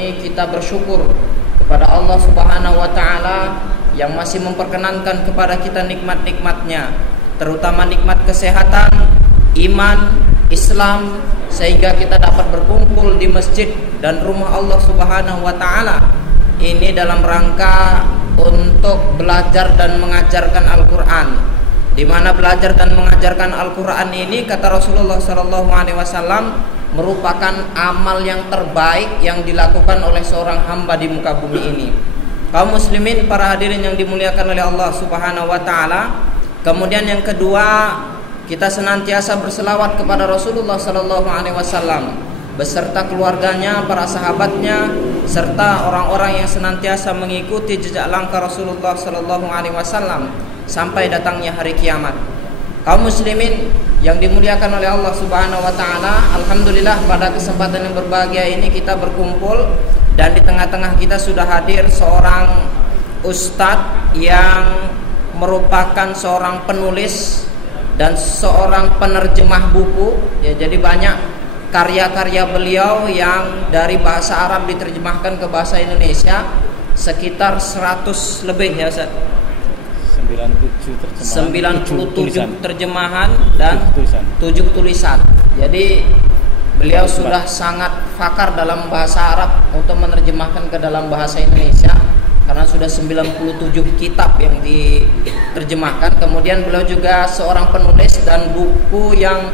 ini kita bersyukur kepada Allah Subhanahu wa taala yang masih memperkenankan kepada kita nikmat-nikmatnya, terutama nikmat kesehatan, iman, Islam, sehingga kita dapat berkumpul di masjid dan rumah Allah Subhanahu wa taala. Ini dalam rangka untuk belajar dan mengajarkan Al-Qur'an. Di mana belajar dan mengajarkan Al-Qur'an ini, kata Rasulullah SAW, merupakan amal yang terbaik yang dilakukan oleh seorang hamba di muka bumi ini. Kaum muslimin, para hadirin yang dimuliakan oleh Allah Subhanahu wa taala. Kemudian yang kedua, kita senantiasa berselawat kepada Rasulullah SAW beserta keluarganya, para sahabatnya, serta orang-orang yang senantiasa mengikuti jejak langkah Rasulullah SAW sampai datangnya hari kiamat. Kaum muslimin yang dimuliakan oleh Allah Subhanahu wa taala, alhamdulillah pada kesempatan yang berbahagia ini kita berkumpul dan di tengah-tengah kita sudah hadir seorang ustadz yang merupakan seorang penulis dan seorang penerjemah buku, ya, jadi banyak karya-karya beliau yang dari bahasa Arab diterjemahkan ke bahasa Indonesia, sekitar 100 lebih ya Ustaz. 97 terjemahan dan 7 tulisan. Jadi beliau sudah sangat pakar dalam bahasa Arab untuk menerjemahkan ke dalam bahasa Indonesia, karena sudah 97 kitab yang diterjemahkan. Kemudian beliau juga seorang penulis dan buku yang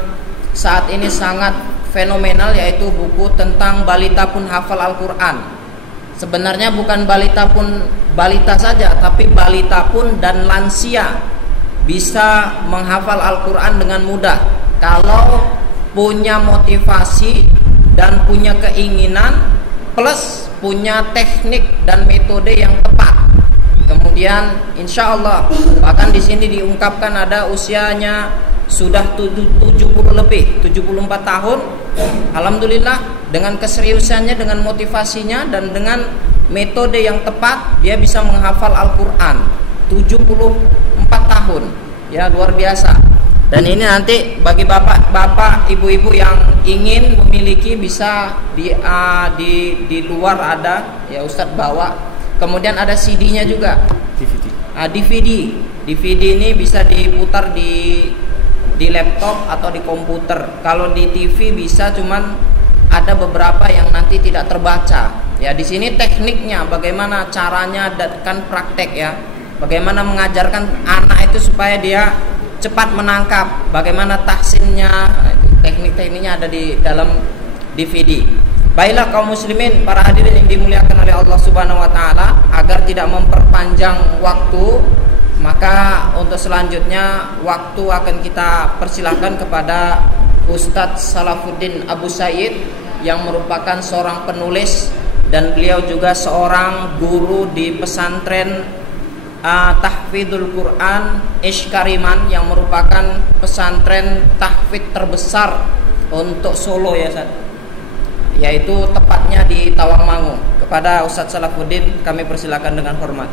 saat ini sangat fenomenal, yaitu buku tentang balita pun hafal Al-Quran. Sebenarnya bukan balita saja, tapi balita pun dan lansia bisa menghafal Al-Quran dengan mudah kalau punya motivasi dan punya keinginan, plus punya teknik dan metode yang tepat. Kemudian insya Allah, bahkan di sini diungkapkan ada usianya sudah 70 lebih, 74 tahun. Alhamdulillah, dengan keseriusannya, dengan motivasinya dan dengan metode yang tepat, dia bisa menghafal Al-Quran 74 tahun. Ya, luar biasa. Dan ini nanti bagi bapak-bapak, ibu-ibu yang ingin memiliki, bisa di luar ada, ya Ustadz bawa. Kemudian ada CD-nya juga. DVD ini bisa diputar di laptop atau di komputer. Kalau di TV bisa, cuman ada beberapa yang nanti tidak terbaca. Ya, di sini tekniknya, bagaimana caranya, dan kan praktek ya. Bagaimana mengajarkan anak itu supaya dia cepat menangkap, bagaimana tahsinnya, teknik-tekniknya ada di dalam DVD. Baiklah kaum muslimin, para hadirin yang dimuliakan oleh Allah Subhanahu wa taala, agar tidak memperpanjang waktu, maka untuk selanjutnya waktu akan kita persilahkan kepada Ustadz Salafuddin Abu Said yang merupakan seorang penulis dan beliau juga seorang guru di pesantren Tahfidzul Quran Ishkariman, yang merupakan pesantren tahfidz terbesar untuk Solo ya Ustaz, yaitu tepatnya di Tawangmangu. Kepada Ustadz Salafuddin kami persilakan dengan hormat.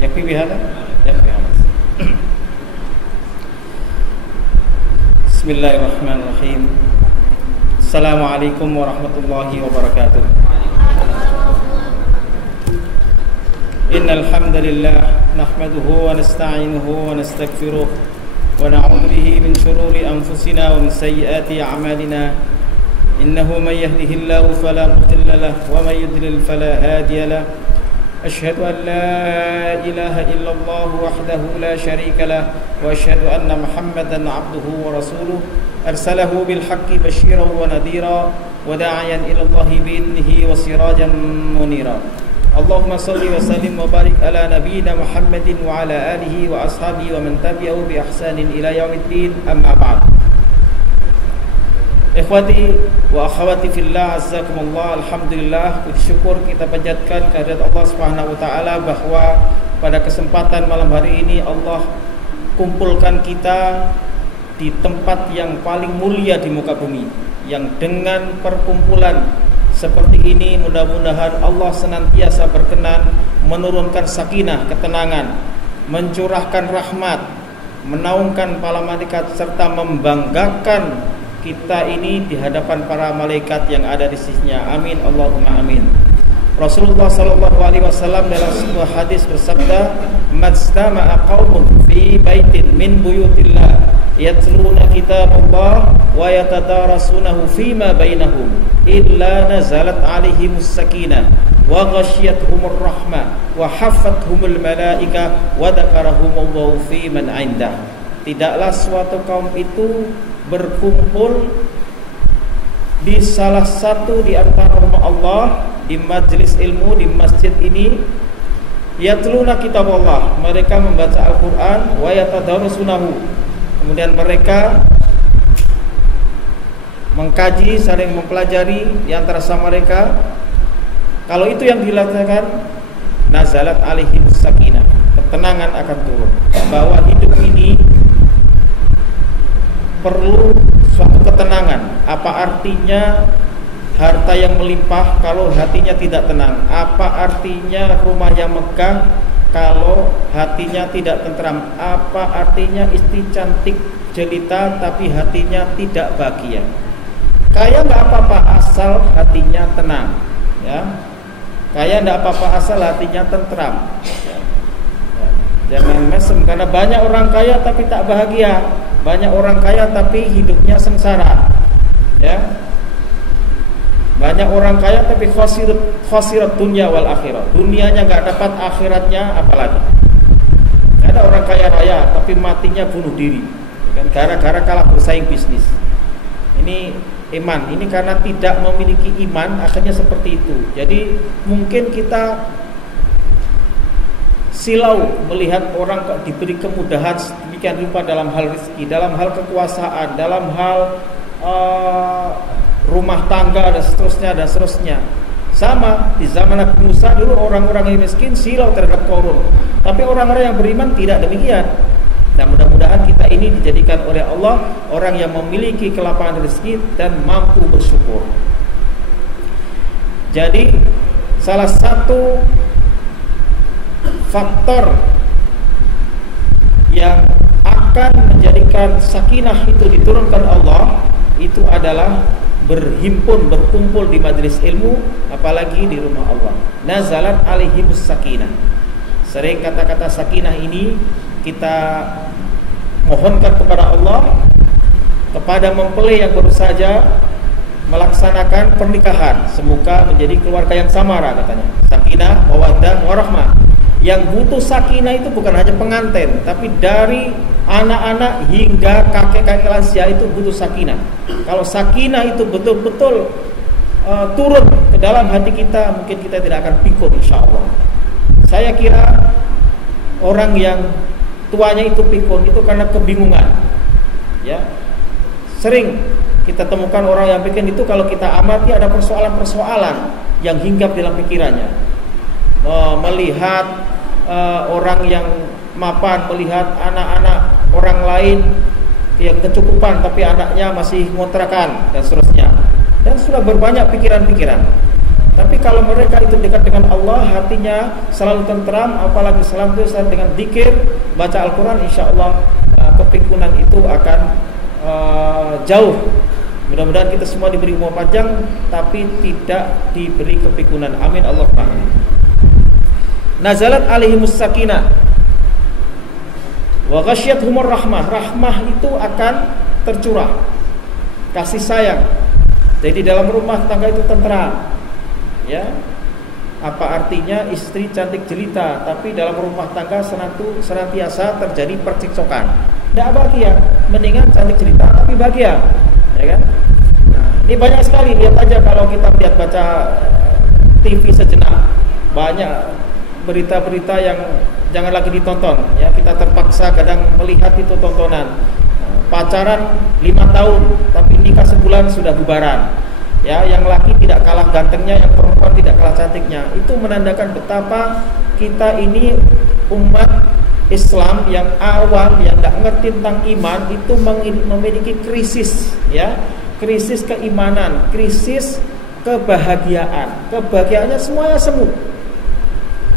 يكفي بهذا؟ يكفي هذا. بسم الله الرحمن الرحيم. السلام عليكم ورحمة الله وبركاته. إن الحمد لله نحمده ونستعينه ونستغفره ونعوذ به من شرور أنفسنا ومن سيئات أعمالنا. إنه من يهده الله فلا مضل له ومن يضلل فلا هادي له. أشهد أن لا إله إلا الله وحده لا شريك له وأشهد أن محمدا عبده ورسوله أرسله بالحق بشيرا ونذيرا وداعيا إلى الله بإذنه وسراجا منيرا. اللهم صل وسلم وبارك على نبينا محمد وعلى آله وأصحابه ومن تبعه بإحسان إلى يوم الدين. أما بعد. Ikhwati wa akhwati fillah, azzakumullah. Alhamdulillah, puji syukur kita panjatkan kehadirat Allah Subhanahu wa taala bahwa pada kesempatan malam hari ini Allah kumpulkan kita di tempat yang paling mulia di muka bumi, yang dengan perkumpulan seperti ini mudah-mudahan Allah senantiasa berkenan menurunkan sakinah, ketenangan, mencurahkan rahmat, menaungkan para malaikat serta membanggakan kita ini di hadapan para malaikat yang ada di sisinya. Amin Allahumma amin. Rasulullah sallallahu alaihi wasallam dalam sebuah hadis bersabda, "Majtama'a qaumun fi baitin min buyutillah yatluna kitaballah wa yatadarasunahu fima bainahum illa nazalat 'alaihimus sakinah wa ghasyiyatuhumur rahmah wa haffathumul malaika wa dzakarahumullahu fi man 'indah." Tidaklah suatu kaum itu berkumpul di salah satu di antara rumah Allah, di majlis ilmu, di masjid ini, yatluna kitaballah, mereka membaca Al-Qur'an, wa yatadarasunahu, kemudian mereka mengkaji, saling mempelajari di antara sama mereka. Kalau itu yang dilakukan, nazalat alaihimus sakinah, ketenangan akan turun, bahwa hidup ini perlu suatu ketenangan. Apa artinya harta yang melimpah kalau hatinya tidak tenang? Apa artinya rumah yang megah kalau hatinya tidak tentram? Apa artinya istri cantik jelita tapi hatinya tidak bahagia? Kaya nggak apa-apa asal hatinya tenang, ya. Kaya nggak apa-apa asal hatinya tentram. Jangan mesem, karena banyak orang kaya tapi tak bahagia, banyak orang kaya tapi hidupnya sengsara, ya. Banyak orang kaya tapi khasirat dunia wal akhirat. Dunianya nggak dapat, akhiratnya apalagi. Ada orang kaya raya tapi matinya bunuh diri, kan, gara-gara kalah bersaing bisnis. Ini iman. Ini karena tidak memiliki iman akhirnya seperti itu. Jadi mungkin kita silau melihat orang kok diberi kemudahan sedemikian rupa dalam hal rezeki, dalam hal kekuasaan, dalam hal rumah tangga dan seterusnya. Sama di zaman Nabi Musa dulu orang-orang yang miskin silau terhadap Qarun, tapi orang-orang yang beriman tidak demikian. Nah, mudah-mudahan kita ini dijadikan oleh Allah orang yang memiliki kelapangan rezeki dan mampu bersyukur. Jadi salah satu faktor yang akan menjadikan sakinah itu diturunkan Allah itu adalah berhimpun, berkumpul di majelis ilmu, apalagi di rumah Allah. Nazalat alaihimus sakinah. Sering kata-kata sakinah ini kita mohonkan kepada Allah, kepada mempelai yang baru saja melaksanakan pernikahan, semoga menjadi keluarga yang samara, katanya. Sakinah, mawaddah, warahmah. Yang butuh sakinah itu bukan hanya pengantin, tapi dari anak-anak hingga kakek-kakek lansia itu butuh sakinah. Kalau sakinah itu betul-betul turun ke dalam hati kita, mungkin kita tidak akan pikun, insya Allah. Saya kira orang yang tuanya itu pikun itu karena kebingungan, ya. Sering kita temukan orang yang pikun itu kalau kita amati ada persoalan-persoalan yang hinggap dalam pikirannya. Melihat orang yang mapan, melihat anak-anak orang lain yang kecukupan tapi anaknya masih ngotrakan dan seterusnya, dan sudah berbanyak pikiran-pikiran. Tapi kalau mereka itu dekat dengan Allah, hatinya selalu tentram, apalagi selalu dengan zikir, baca Al-Quran, insya Allah kepikunan itu akan jauh. Mudah-mudahan kita semua diberi umur panjang tapi tidak diberi kepikunan. Amin Allahumma amin. Nazalat alaihimus sakinah wa ghasyiyatuhumur rahmah. Rahmah itu akan tercurah, kasih sayang. Jadi dalam rumah tangga itu tentram, ya. Apa artinya istri cantik jelita tapi dalam rumah tangga senantiasa terjadi percekcokan? Tidak bahagia. Mendingan cantik jelita tapi bahagia, ya kan? Nah, ini banyak sekali. Lihat aja kalau kita lihat baca TV sejenak, banyak berita-berita yang jangan lagi ditonton, ya. Kita terpaksa kadang melihat itu tontonan. Pacaran 5 tahun tapi nikah sebulan sudah bubaran, ya. Yang laki tidak kalah gantengnya, yang perempuan tidak kalah cantiknya. Itu menandakan betapa kita ini umat Islam yang awam, yang tidak ngerti tentang iman, itu memiliki krisis, ya. Krisis keimanan, krisis kebahagiaan. Kebahagiaannya semuanya semu.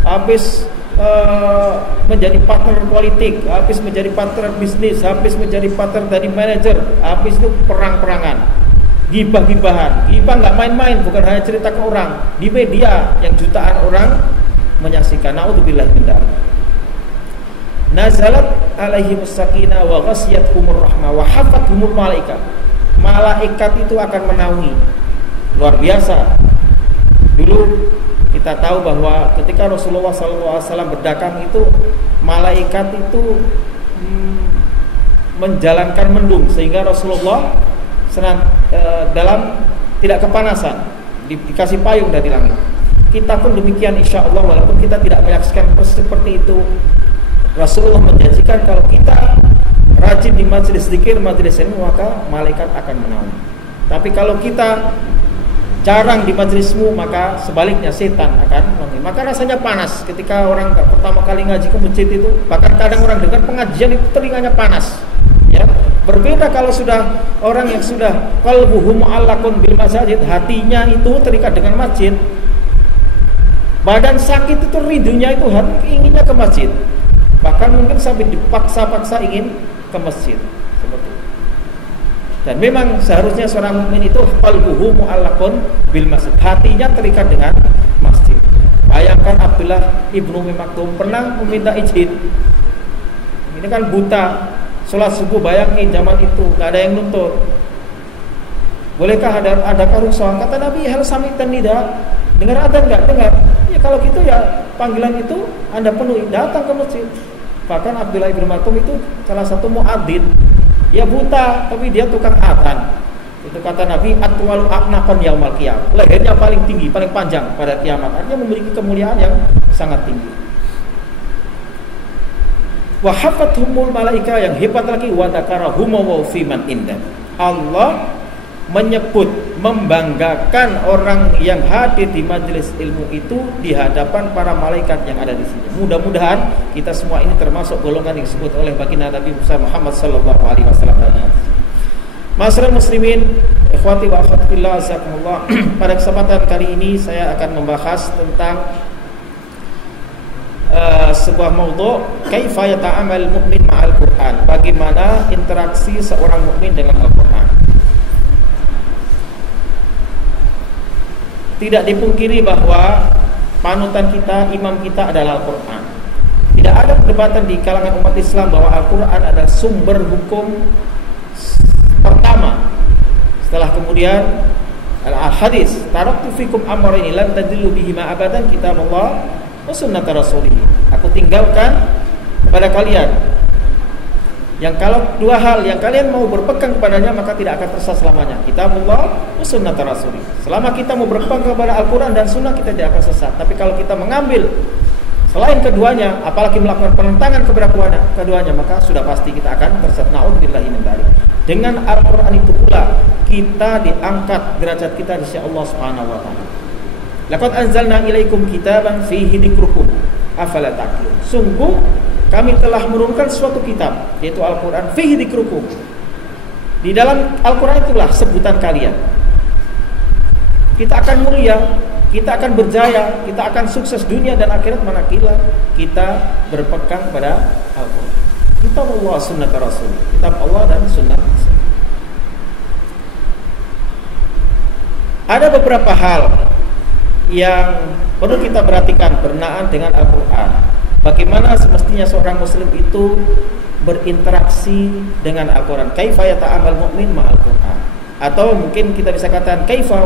Habis menjadi partner politik, habis menjadi partner bisnis, habis menjadi partner dari manajer, habis itu perang-perangan, gibah-gibahan. Gibah nggak main-main, bukan hanya cerita ke orang di media yang jutaan orang menyaksikan. Naudzubillah min dzalik. Nazalat alaihimus sakinah wa ghasyiyatuhumur rahmah wa hafathumul malaikah. Malaikat itu akan menaungi. Luar biasa. Dulu kita tahu bahwa ketika Rasulullah SAW berdagang itu, malaikat itu menjalankan mendung sehingga Rasulullah dalam tidak kepanasan, dikasih payung dari langit. Kita pun demikian insya Allah, walaupun kita tidak menyaksikan seperti itu. Rasulullah menjanjikan kalau kita rajin di majelis zikir, majelis ilmu, maka malaikat akan menaungi. Tapi kalau kita jarang di majelismu, maka sebaliknya setan akan menaungi. Maka rasanya panas ketika orang pertama kali ngaji ke masjid itu. Bahkan kadang orang dengar pengajian itu telinganya panas. Ya, berbeda kalau sudah orang yang sudah qalbuhu mu'allaqun bil masajid, hatinya itu terikat dengan masjid. Badan sakit itu rindunya itu inginnya ke masjid. Bahkan mungkin sampai dipaksa-paksa ingin ke masjid seperti itu. Dan memang seharusnya seorang mukmin itu qalbuhu mu'allaqun bil masjid, hatinya terikat dengan masjid. Bayangkan Abdullah ibnu Ummi Maktum pernah meminta izin. Ini kan buta, sholat subuh, bayangin zaman itu nggak ada yang nuntut. Bolehkah adakah rukhsah? Kata Nabi, hal sami'tan nida, dengar adzan nggak? Dengar. Ya kalau gitu ya panggilan itu Anda penuhi, datang ke masjid. Bahkan Abdullah ibnu Maktum itu salah satu muadzin. Dia buta tapi dia tukang adzan. Itu kata Nabi, atwalu aqnaqan yaumal qiyamah. Lehernya paling tinggi, paling panjang pada kiamat. Artinya memiliki kemuliaan yang sangat tinggi. Wa hafathumul malaika, yang hebat lagi, wa dzakarahum wa fi man inda. Allah menyebut, membanggakan orang yang hadir di majelis ilmu itu di hadapan para malaikat yang ada di sini. Mudah-mudahan kita semua ini termasuk golongan yang disebut oleh baginda Nabi Muhammad sallallahu alaihi wasallam. Ma'asyiral muslimin, ikhwati wa akhwati fillah, jazakumullah. Pada kesempatan kali ini saya akan membahas tentang sebuah maudhu, kaifa yata'amal mu'min ma'al Qur'an. Bagaimana interaksi seorang mukmin dengan Al-Qur'an. Tidak dipungkiri bahwa panutan kita, imam kita adalah Al-Quran. Tidak ada perdebatan di kalangan umat Islam bahwa Al-Quran adalah sumber hukum pertama. Setelah kemudian al-hadis, taraktu fikum amrayni lan tadillu bihima abadan, kitab Allah wa sunnat rasulih. Aku tinggalkan kepada kalian yang kalau dua hal yang kalian mau berpegang kepadanya maka tidak akan tersesat selamanya, kitabullah wa sunnat rasulih. Selama kita mau berpegang kepada Al-Quran dan sunnah, kita tidak akan sesat. Tapi kalau kita mengambil selain keduanya, apalagi melakukan penentangan kepada keduanya, maka sudah pasti kita akan tersesat. Na'udzubillahi min dzalik. Dengan Al-Quran itu pula kita diangkat derajat kita di sisi Allah Subhanahu wa taala. Laqad anzalna ilaikum kitaban fihi dzikrukum afala taqilun. Sungguh kami telah menurunkan suatu kitab, yaitu Al-Quran, fihi dzikrukum. Di dalam Al-Quran itulah sebutan kalian. Kita akan mulia, kita akan berjaya, kita akan sukses dunia dan akhirat manakala kita berpegang pada Al-Quran. Kitab Allah, sunnat Rasul. Kitab Allah dan sunnat Rasul. Ada beberapa hal yang perlu kita perhatikan berkenaan dengan Al-Quran. Bagaimana semestinya seorang muslim itu berinteraksi dengan Al-Quran. Kaifa yata'amal mu'min ma'al Quran. Atau mungkin kita bisa katakan kaifa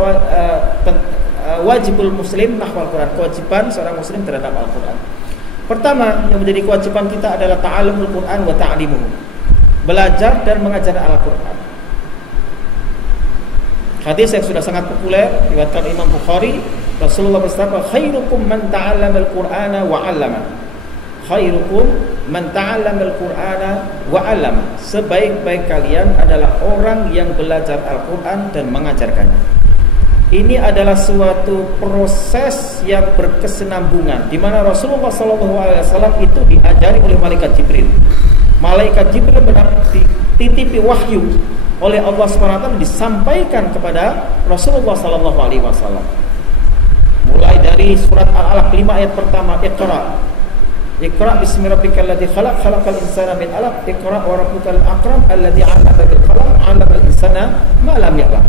wajibul muslim nahwal Quran. Kewajiban seorang muslim terhadap Al-Quran. Pertama yang menjadi kewajiban kita adalah ta'allumul Quran wa ta'limuhu. Belajar dan mengajar Al-Quran. Hadis yang sudah sangat populer diriwayatkan Imam Bukhari, Rasulullah bersabda, khairukum man ta'allamal Qur'ana wa 'allama. Khairukum man ta'allamal Qur'ana wa 'allama. Sebaik-baik kalian adalah orang yang belajar Al-Qur'an dan mengajarkannya. Ini adalah suatu proses yang berkesinambungan di mana Rasulullah SAW itu diajari oleh malaikat Jibril. Malaikat Jibril dititipi wahyu oleh Allah SWT, disampaikan kepada Rasulullah SAW. Mulai dari surat Al-Alaq 5 ayat pertama, Iqra Iqra bismi rabbikal ladzi khalaq, khalaqal insana min 'alaq, Iqra wa rabbukal akram alladzi 'allama bil qalam, 'allamal insana ma lam ya'lam.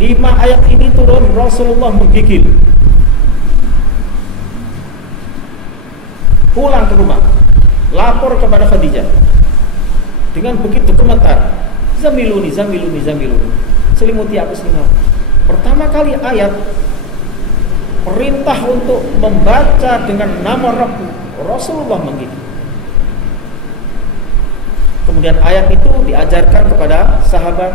5 ayat ini turun, Rasulullah menggigil. Pulang ke rumah, lapor kepada Khadijah. Dengan begitu gemetar, zamiluni, selimuti aku selimut. Pertama kali ayat perintah untuk membaca dengan nama Rabbu, Rasulullah menggigil. Kemudian ayat itu diajarkan kepada sahabat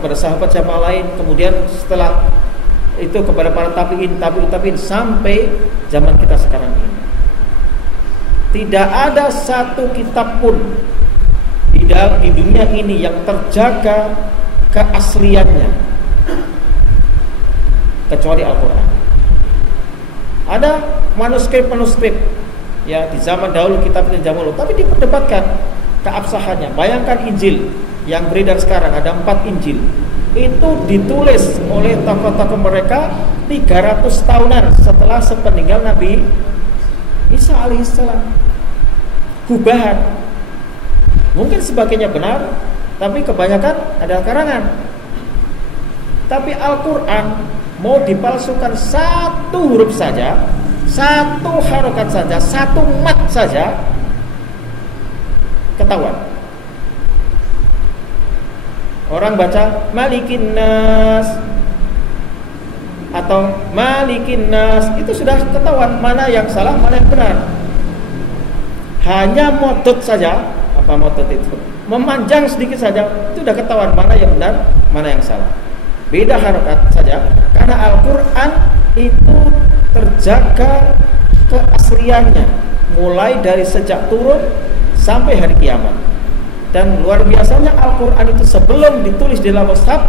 kepada sahabat jamaah lain, kemudian setelah itu kepada para tabi'in sampai zaman kita sekarang ini. Tidak ada satu kitab pun di dunia ini yang terjaga keasliannya kecuali Al-Quran. Ada manuskrip ya di zaman dahulu, kitab zaman dahulu, tapi diperdebatkan keabsahannya. Bayangkan Injil yang beredar sekarang, ada 4 Injil. Itu ditulis oleh tokoh-tokoh mereka 300 tahunan setelah sepeninggal Nabi Isa alaihissalam. Gubahan. Mungkin sebagainya benar, tapi kebanyakan adalah karangan. Tapi Al-Quran mau dipalsukan 1 huruf saja, 1 harokat saja, 1 mat saja, ketahuan. Orang baca Malikin Nas atau Malikin Nas, itu sudah ketahuan mana yang salah, mana yang benar. Hanya modot saja, apa modot itu? Memanjang sedikit saja, itu sudah ketahuan mana yang benar, mana yang salah. Beda harokat saja, karena Al-Quran itu terjaga keasliannya mulai dari sejak turun sampai hari kiamat. Dan luar biasanya Al-Quran itu sebelum ditulis di dalam mushaf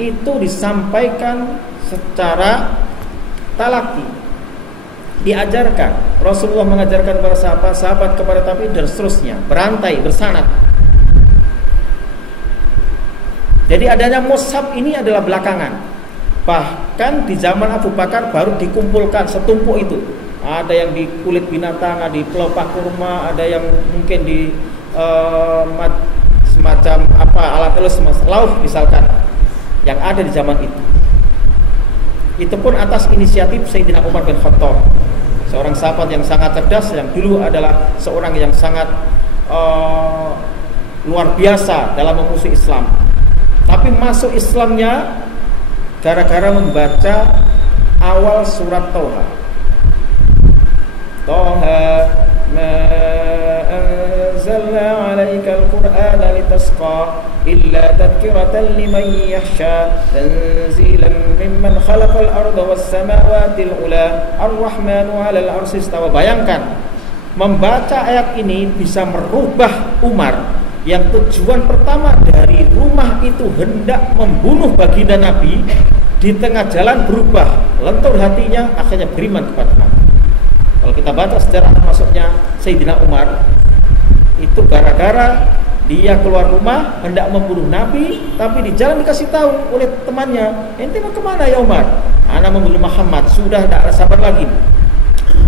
itu disampaikan secara talaki, diajarkan. Rasulullah mengajarkan kepada sahabat kepada tabi'in dan seterusnya, berantai, bersanad. Jadi adanya mushaf ini adalah belakangan. Bahkan di zaman Abu Bakar baru dikumpulkan setumpuk itu. Ada yang di kulit binatang, ada di pelepah kurma, ada yang mungkin di semacam alat telus lauh misalkan, yang ada di zaman itu. Itu pun atas inisiatif Sayyidina Umar bin Khattab, seorang sahabat yang sangat cerdas, yang dulu adalah seorang yang sangat luar biasa dalam memusuhi Islam. Tapi masuk Islamnya gara-gara membaca awal surat Toha. Toha ma anzalna 'alaikal qur'ana litasqa illa tadhkiratan liman yakhsha tanzilan mimman khalaqal arda was samawati al-ula ar-rahmanu 'alal 'arsy istawa. Bayangkan, membaca ayat ini bisa merubah Umar yang tujuan pertama dari rumah itu hendak membunuh baginda Nabi, di tengah jalan berubah, lentur hatinya, akhirnya beriman kepada Nabi. Kalau kita baca sejarah masuknya Sayyidina Umar, itu gara-gara dia keluar rumah hendak membunuh Nabi, tapi di jalan dikasih tahu oleh temannya, ente mau kemana ya Umar? Anak membunuh Muhammad, sudah tidak sabar lagi.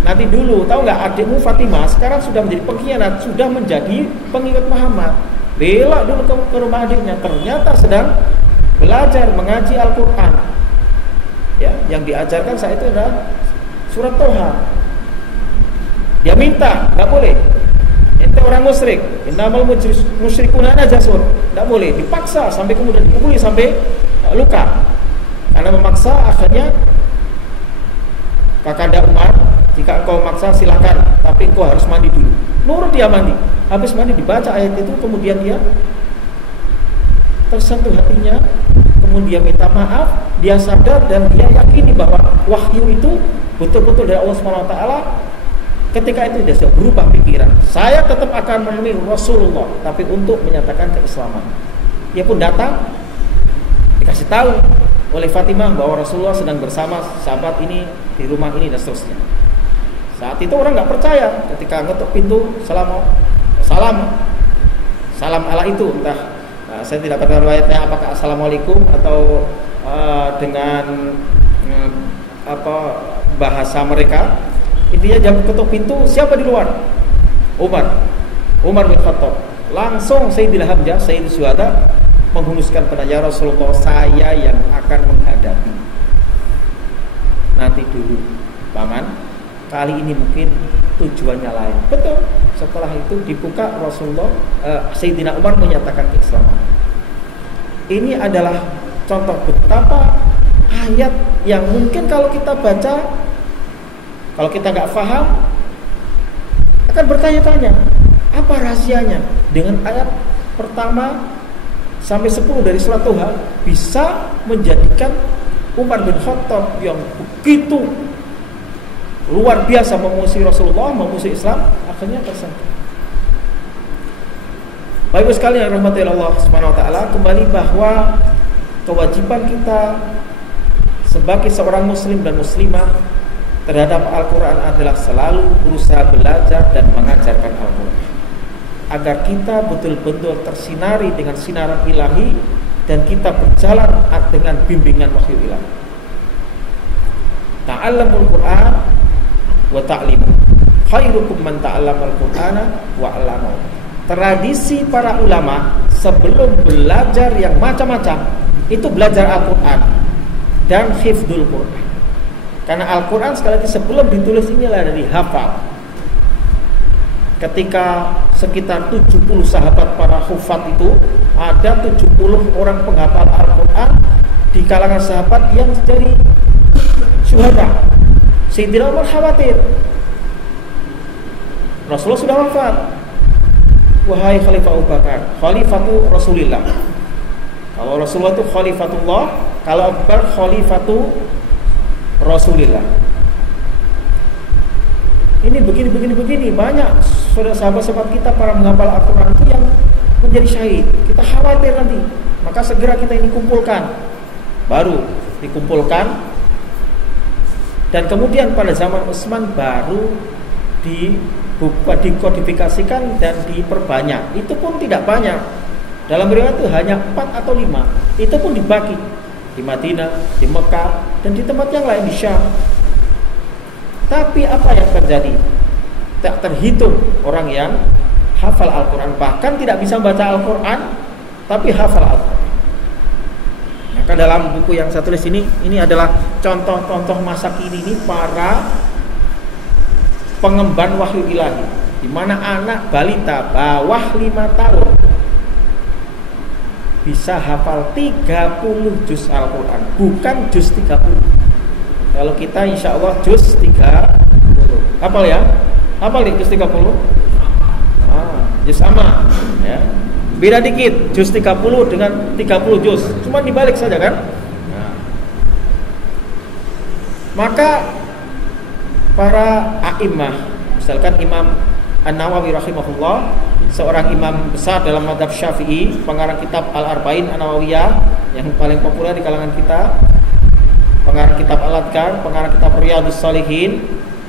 Nanti dulu, tahu nggak, adikmu Fatimah sekarang sudah menjadi pengkhianat, sudah menjadi pengikut Muhammad. Belok dulu ke rumah adiknya, ternyata sedang belajar mengaji Al-Quran. Ya, yang diajarkan saat itu adalah surat Toha. Dia minta, nggak boleh. Ente orang musyrik, innamal musyrikuna najasun, nggak boleh. Dipaksa sampai kemudian dipukuli sampai luka. Karena memaksa, akhirnya Kakanda Umar, jika engkau maksa silakan, tapi engkau harus mandi dulu. Nurut dia mandi. Habis mandi dibaca ayat itu, kemudian dia tersentuh hatinya, kemudian minta maaf, dia sadar dan dia yakini bahwa wahyu itu betul-betul dari Allah SWT. Ketika itu dia sudah berubah pikiran. Saya tetap akan menemui Rasulullah, tapi untuk menyatakan keislaman. Dia pun datang, dikasih tahu oleh Fatimah bahwa Rasulullah sedang bersama sahabat ini di rumah ini dan seterusnya. Saat itu orang nggak percaya, ketika ngetuk pintu, salam ala itu, entah saya tidak tahu riwayatnya apakah assalamualaikum atau dengan bahasa mereka. Intinya jam ketuk pintu, siapa di luar? Umar bin Khattab. Langsung Sayyidina Hamzah, Sayyidul Syuhada menghunuskan pada ya Rasulullah, saya yang akan menghadapi. Nanti dulu paman, kali ini mungkin tujuannya lain. Betul. Setelah itu dibuka Rasulullah, Sayyidina Umar menyatakan keislaman. Ini adalah contoh betapa ayat yang mungkin kalau kita baca, kalau kita nggak paham, akan bertanya-tanya apa rahasianya. Dengan ayat pertama sampai 10 dari surat Toha bisa menjadikan Umar bin Khattab yang begitu luar biasa memusuhi Rasulullah, memusuhi Islam, akhirnya tersangka. Baik sekalian rahmatillah Allah Subhanahu wa taala, kembali bahwa kewajiban kita sebagai seorang muslim dan muslimah terhadap Al-Qur'an adalah selalu berusaha belajar dan mengajarkan Al-Qur'an, agar kita betul-betul tersinari dengan sinaran ilahi dan kita berjalan dengan bimbingan wahyu ilahi. Ta'allamul Qur'an wa ta'limu. Khairukum man ta'allamal Qur'ana wa 'allamahu. Tradisi para ulama sebelum belajar yang macam-macam itu belajar Al-Qur'an dan hifdzul Qur'an. Karena Al-Qur'an sekali lagi sebelum ditulis inilah dari hafal. Ketika sekitar 70 sahabat para hufat itu, ada 70 orang penghafal Al-Qur'an di kalangan sahabat yang jadi syuhada. Sayyidina Umar khawatir, Rasulullah sudah wafat. Wahai Khalifah Abu Bakar, Khalifatu Rasulillah. Kalau Rasulullah itu Khalifatullah, kalau Abu Bakar Khalifatu Rasulillah. Ini begini banyak sahabat-sahabat kita para menghafal Al-Quran itu yang menjadi syahid. Kita khawatir nanti, maka segera kita ini kumpulkan. Baru dikumpulkan, dan kemudian pada zaman Utsman baru dikodifikasikan dan diperbanyak. Itu pun tidak banyak. Dalam riwayat itu hanya 4 atau 5. Itu pun dibagi di Madinah, di Mekah, dan di tempat yang lain di Syam. Tapi apa yang terjadi? Tak terhitung orang yang hafal Al-Quran, bahkan tidak bisa baca Al-Quran, tapi hafal Al-Quran. Maka dalam buku yang saya tulis ini adalah contoh-contoh masa kini ini para pengemban wahyu ilahi, di mana anak balita bawah 5 tahun bisa hafal 30 juz Al-Quran, bukan juz 30. Kalau kita insya Allah juz 30. Hafal ya? Hafal nih juz 30? Juz sama ya. Beda dikit, juz 30 dengan 30 juz, cuma dibalik saja kan? Nah. Maka para a'immah, misalkan Imam An-Nawawi rahimahullah, seorang imam besar dalam mazhab Syafi'i, pengarang kitab Al-Arba'in An-Nawawiyah yang paling populer di kalangan kita, pengarang kitab Al-Adhkar, pengarang kitab Riyadhus Shalihin,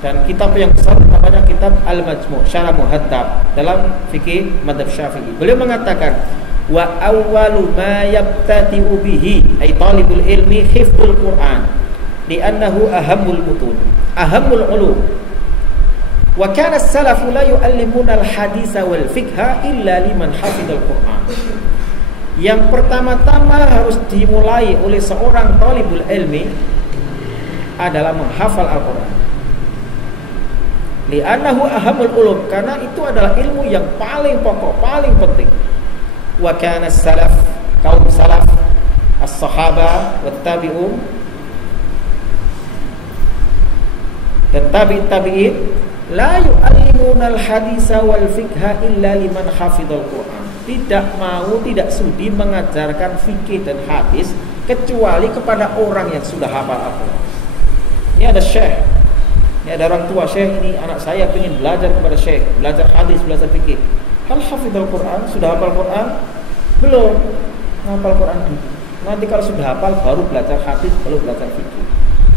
dan kitab yang besar namanya kitab Al-Majmu' Syarah Muhaddab dalam fikih mazhab Syafi'i. Beliau mengatakan, wa awwalu ma yabtadi'u bihi ay talibul ilmi hifdzul Qur'an li'annahu ahammul mutun, ahammul ulum. Wa kana as-salafu la yu'allimuna al-haditsa wal fiqha illa liman hafidhal Qur'an. Yang pertama-tama harus dimulai oleh seorang talibul ilmi adalah menghafal Al-Qur'an. Li'annahu ahamul ulum, karena itu adalah ilmu yang paling pokok, paling penting. Wa kana as-salaf, kaum salaf, as-sahaba wat tabi'un dan tabi'in la yu'allimuna al-haditsa wal fiqha illa liman hafidhal Qur'an. Tidak mau, tidak sudi mengajarkan fikih dan hadis kecuali kepada orang yang sudah hafal Al-Qur'an. Ini ada syekh, ini ada orang tua, syekh ini anak saya ingin belajar kepada syekh, belajar hadis, belajar fikih. Hal hafidhal Qur'an, sudah hafal Qur'an? Belum. Hafal Qur'an dulu. Nanti kalau sudah hafal baru belajar hadis, baru belajar fikih.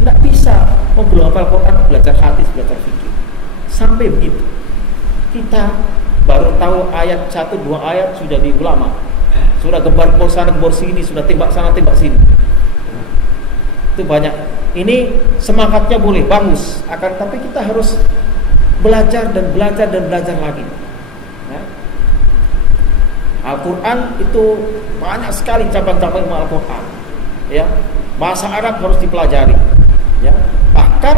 Tidak bisa belum hafal Quran belajar hadis, belajar fikih. Sampai begitu. Kita baru tahu ayat 1-2 ayat sudah di ulama. Sudah gembar sana gembar sini, sudah tembak sana tembak sini. Itu banyak Ini semangatnya boleh, bagus. Akan tapi kita harus belajar dan belajar dan belajar lagi. Ya. Al-Quran itu banyak sekali cabang-cabang ilmu Al-Quran. Ya. Bahasa Arab harus dipelajari. Ya. Bahkan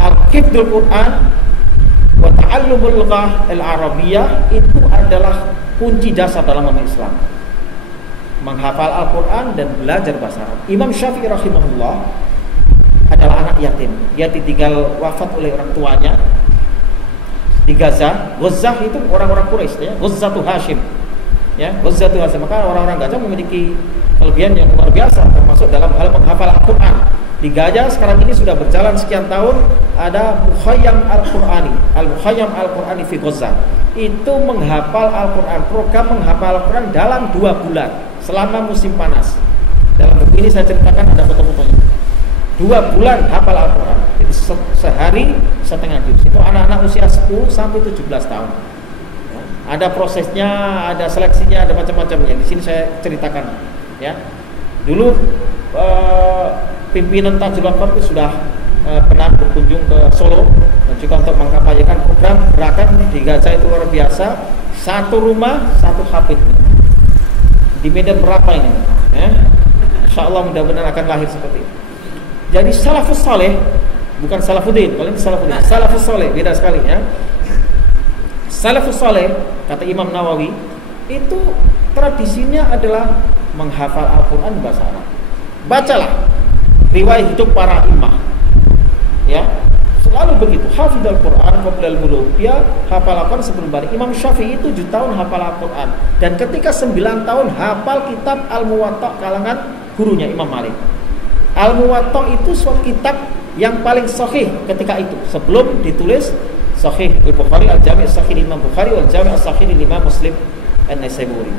Al-Hifdzul Quran wa ta'allumul lughah al-arabiyyah itu adalah kunci dasar dalam agama Islam. Menghafal Al-Quran dan belajar bahasa Arab. Imam Syafi'i rahimahullah adalah anak yatim. Dia ditinggal wafat oleh orang tuanya di Gaza. Gaza itu orang-orang Quraisy, ya. Ghazatu Hashim. Ya, Ghazatu Hashim. Maka orang-orang Gaza memiliki kelebihan yang luar biasa termasuk dalam hal menghafal Al-Quran. Di Gaza sekarang ini sudah berjalan sekian tahun ada Mukhayyam Al-Qur'ani, Al-Mukhayyam Al-Qur'ani fi Gaza. Itu menghafal Al-Quran, program menghafal Al-Quran dalam 2 bulan selama musim panas. Dalam buku ini saya ceritakan, ada foto-fotonya. 2 bulan hafal Al-Quran. Jadi sehari setengah juz. Itu anak-anak usia 10 sampai 17 tahun. Ya. Ada prosesnya, ada seleksinya, ada macam-macamnya. Di sini saya ceritakan. Ya. Dulu pimpinan Tajul Akbar itu sudah pernah berkunjung ke Solo dan juga untuk mengkampanyekan program gerakan di Gaza itu luar biasa. 1 rumah 1 hafid. Di Medan berapa ini? Ya. Insyaallah mudah-mudahan akan lahir seperti itu. Jadi salafus saleh, bukan salafuddin. Kalau ini salafuddin, salafus saleh beda sekali, ya. Salafus saleh kata Imam Nawawi itu tradisinya adalah menghafal Al-Quran bahasa Arab. Bacalah riwayat hidup para imam, ya, selalu begitu. Hafidhal Quran qabla al-bulugh, dia hafal Al-Quran sebelum balik. Imam Syafi'i itu 7 tahun hafal Al-Quran, dan ketika 9 tahun hafal kitab Al-Muwatta kalangan gurunya Imam Malik. Al-Muwatta itu suatu kitab yang paling sahih ketika itu sebelum ditulis Sahih Al-Bukhari, Al-Jami' As-Sahih Imam Bukhari, Al-Jami' As-Sahih Imam Muslim An-Naisaburi.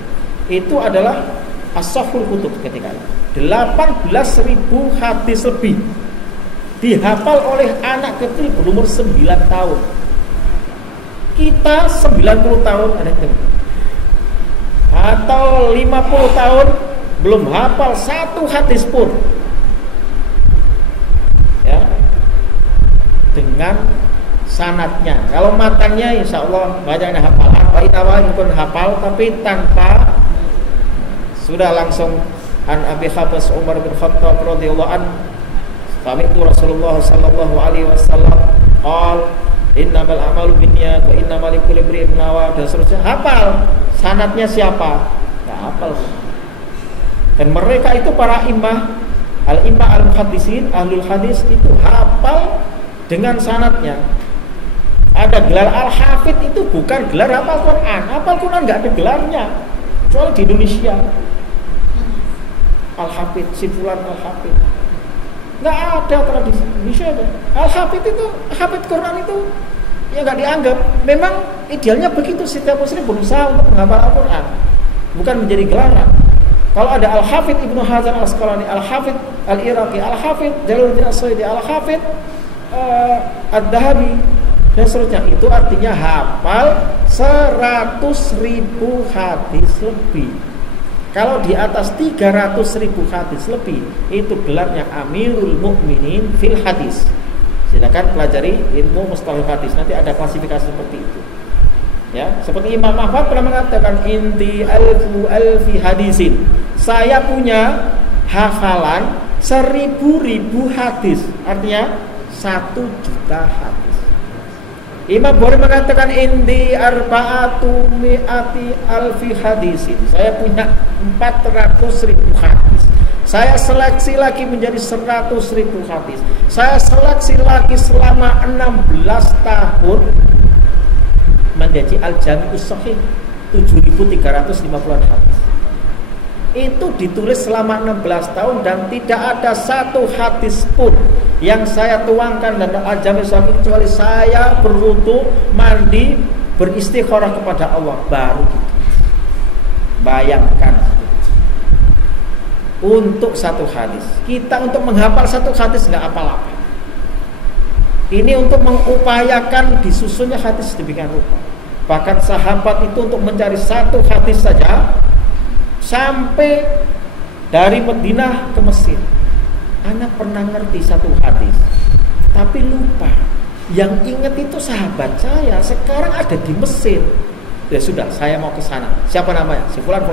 Itu adalah as-sahhul kutub ketika itu. 18.000 hadis lebih dihafal oleh anak kecil berumur 9 tahun. Kita 90 tahun ada atau 50 tahun belum hafal 1 hadis pun. Ya. Dengan sanadnya. Kalau matanya insya Allah banyak yang hafal. Apa pun hafal, tapi tanpa sudah langsung an Abi Habas Umar bin Khattab radhiyallahu an kami itu Rasulullah sallallahu alaihi wasallam qol innamal a'malu binniyat wa innamal likulli imrin ma nawa, dan seterusnya. Hafal sanadnya siapa? Enggak hafal. Dan mereka itu para imam al-imam al-muhaddisin, ahlul hadis itu hafal dengan sanadnya. Ada gelar al-hafid itu bukan gelar hafal Quran. Hafal Quran enggak ada gelarnya kecuali di Indonesia. Al-Hafid, si fulan Al-Hafid. Nggak ada tradisi Indonesia ada. Al-Hafid itu, Hafid Quran itu ya nggak dianggap. Memang idealnya begitu, setiap muslim berusaha untuk menghafal Al-Quran, bukan menjadi gelaran. Kalau ada Al-Hafid Ibnu Hajar Al-Asqalani, Al-Hafid Al-Iraqi, Al-Hafid Jalaluddin As-Suyuti, Al-Hafid Ad-Dahabi dan seterusnya, itu artinya hafal 100.000 hadis lebih. Kalau di atas 300.000 hadis lebih, itu gelarnya Amirul Mukminin fil Hadis. Silakan pelajari ilmu mustalah hadis, nanti ada klasifikasi seperti itu. Ya, seperti Imam Ahmad pernah mengatakan inti alfi hadisin. Saya punya hafalan 1000 hadis, artinya 1 juta hadis. Imam Bukhari mengatakan indi arba'atu mi'ati alfi hadisin. Saya punya 400.000 hadis. Saya seleksi lagi menjadi 100.000 hadis. Saya seleksi lagi selama 16 tahun menjadi Al-Jami'us Shahih 7.350 hadis. Itu ditulis selama 16 tahun dan tidak ada 1 hadis pun yang saya tuangkan dalam Al-Jami' Shahih kecuali saya berwudu, mandi, beristikharah kepada Allah, baru gitu. Bayangkan untuk 1 hadis. Kita untuk menghafal 1 hadis nggak apa-apa. Ini untuk mengupayakan disusunnya hadis demikian rupa. Bahkan sahabat itu untuk mencari 1 hadis saja sampai dari Madinah ke Mesir. anak pernah ngerti satu hadis, tapi lupa. Yang ingat itu sahabat saya, sekarang ada di Mesir. Ya sudah, saya mau ke sana. Siapa namanya? Si fulan.